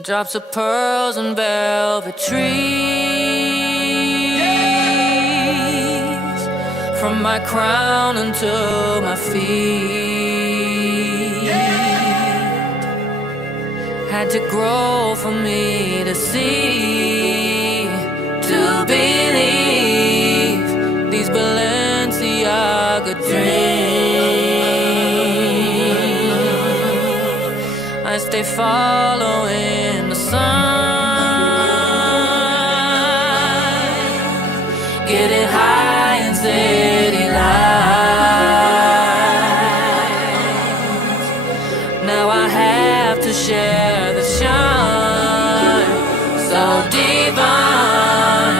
Drops of pearls and velvet trees, from my crown until my feet. Had to grow for me to see, to believe these Balenciaga dreams. I stay following the sun, getting high in city lights. Now I have to share the shine, so divine,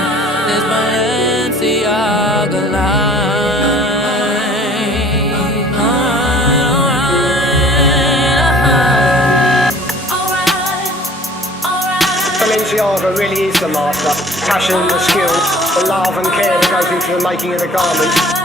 this Balenciaga light. Balenciaga really is the master. Passion, the skill, the love and care that goes into the making of the garments.